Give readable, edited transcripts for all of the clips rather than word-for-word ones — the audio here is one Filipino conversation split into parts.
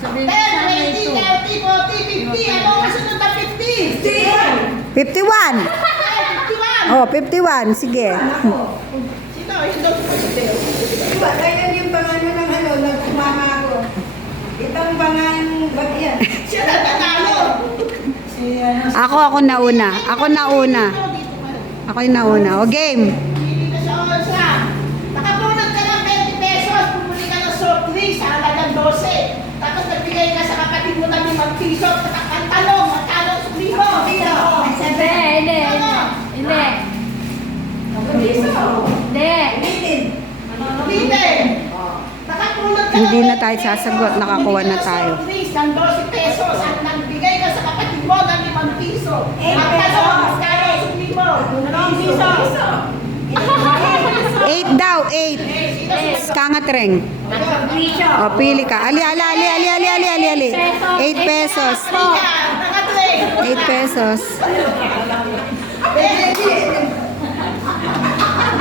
Sabihin 10, ko sana 20, ito. 30, 40, 50. Ano ang kasunod na 50? 51. 51. Oh, 51. Sige. Sino? Yung daw po si Teo. Ganyan yung pangalan ng ano, nagkumama ako. Itong pangalan bagyan. Siya na nanalo. Ako nauna. Ako nauna. Ako yung nauna. O, game. Hindi na siya onsa. Nakapunod ka ng 20 pesos, pumuli ka ng soft drinks sa halagang 12. Tapos nagbigay ka sa kapatid mo ng 5 piso. Ang talong, magkano sa libo? Hindi, hindi. Hindi. Hindi. Ulitin. Nakapunod ka Hindi ng na tayo 20 sasagot, pesos, nakakuha pumuli na ka ng tayo. soft drinks ng 12 pesos. At nagbigay ka sa kapatid mo ng 5 piso. Ang talong, magkano sa libo? 2 piso. 8 daw, 8. Kangatreng. O, pili ka. Ali. 8 pesos. 8 pesos.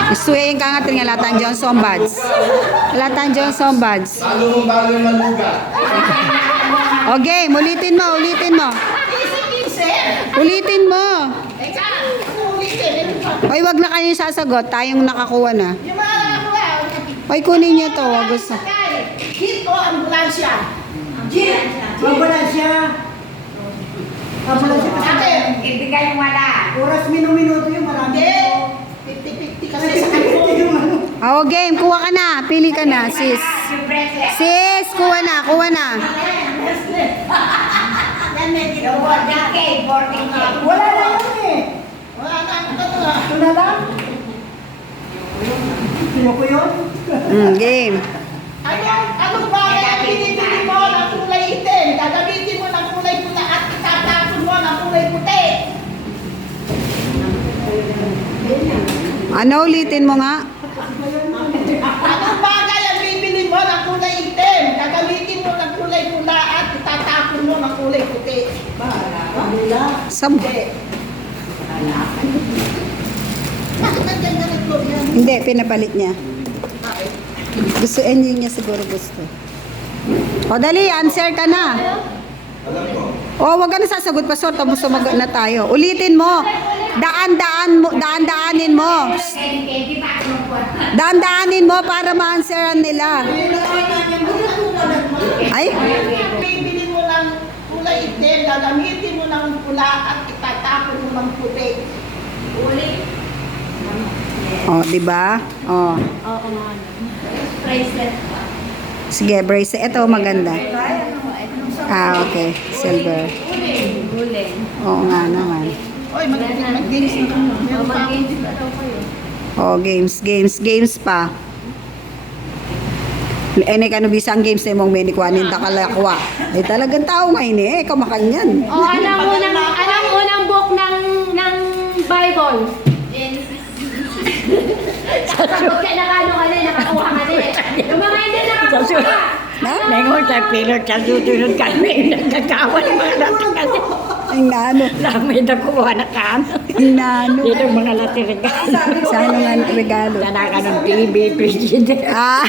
Isuwi yung kangatreng. Alatan Johnson Buds. Alatan Johnson Buds. Lalo mo bago yung maluga. O, game. Ulitin mo. Ulitin mo. Oy, wag na kayo sasagot. Tayong nakakuha na. Oy, kunin niyo to. Wag gusto. Hit o ambulansya? Ambulansya. Ambulansya kasi. Ate, Ibigay mo wala. Oras minuto yung marami. hindi. 50-50 kasi sa kanto. O, game. Kuha ka na. Pili ka na, sis. Sis, kuha na. Yan, may ginawa. Wala na yun eh. Wala na ako ka to ha. Ito na lang. Sino ko yun? Game. Anong bagay ang pinipili mo ng kulay itim? Gagamitin mo ng kulay pula at itatapon mo ng kulay puti. Ano, ulitin mo nga. Anong bagay ang bibili mo ng kulay itim? Gagamitin mo ng kulay pula at itatapon mo ng kulay puti. Sab. Bakit nandiyan ka nag-vlog yan? Hindi, pinapalit niya. Gusto, niya siguro gusto. O, dali, answer ka na. O, wag ka na sasagot pa, sir. Tapos sumagot na tayo. Ulitin mo. Daan-daanin mo. Daan-daanin mo para ma-answeran nila. Ay? Bibili mo ng kulay itim, gagamitin mo ng pula at itatapon mo ng puti. Uli. O, di ba? O. Oo nga. Bracelet pa. Sige, bracelet. Ito, maganda. Ah, okay. Silver. Uling. Oo nga naman. Oy, mag-games na kami. Meron pa ako. Mag-games na daw kayo. Oh, games pa. Ene kanu bisang games na mong menikwanin takalakwa. Ay talagang tao ngayon eh, kamakanyan. Oh, anong unang book ng Bible? Sagot ka na nakakuha ka din eh. Yung mga hindi nakakuha. Na? Nengon sa pilot sa susunod kami. Nagkakawan ng mga lahat kasi. Ang nano, Lamay na kuha na kan. ang nano. Dito mga lahat regalo. Sa ano nga regalo? Sana ka ng TV, president. Ah,